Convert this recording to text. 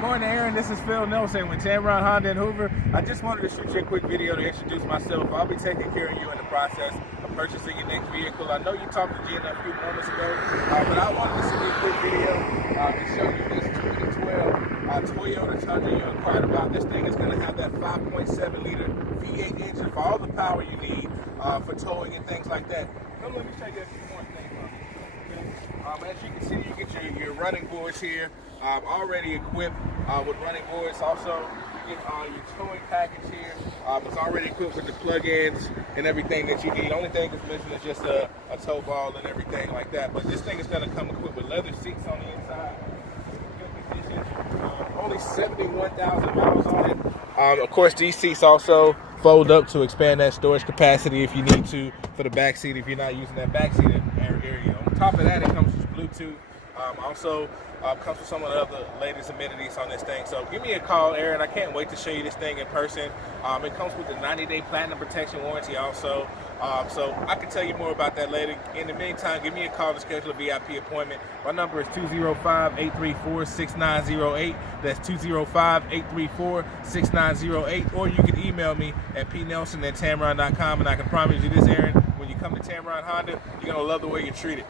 Morning, Aaron. This is Phil Nelson with Tameron, Honda, and Hoover. I just wanted to shoot you a quick video to introduce myself. I'll be taking care of you in the process of purchasing your next vehicle. I know you talked to Jen a few moments ago, but I wanted to see a quick video to show you this 2012 Toyota Tundra you inquired about. This thing is going to have that 5.7 liter V8 engine for all the power you need for towing and things like that. Come, let me show you a few more things. As you can see, you get your running boards here, already equipped with running boards. Also, you get your towing package here. It's already equipped with the plug-ins and everything that you need. Only thing that's missing is just a tow ball and everything like that. But this thing is going to come equipped with leather seats on the inside. Good condition. Only 71,000 miles on it. Of course, these seats also fold up to expand that storage capacity if you need to for the back seat if you're not using that back seat area. On top of that, it comes with Bluetooth. Also comes with some of the other latest amenities on this thing. So give me a call, Aaron. I can't wait to show you this thing in person. It comes with the 90-day platinum protection warranty also. So I can tell you more about that later. In the meantime, give me a call to schedule a VIP appointment. My number is 205-834-6908. That's 205-834-6908. Or you can email me at pnelson@tameron.com. And I can promise you this, Aaron, when you come to Tameron Honda, you're going to love the way you're treated.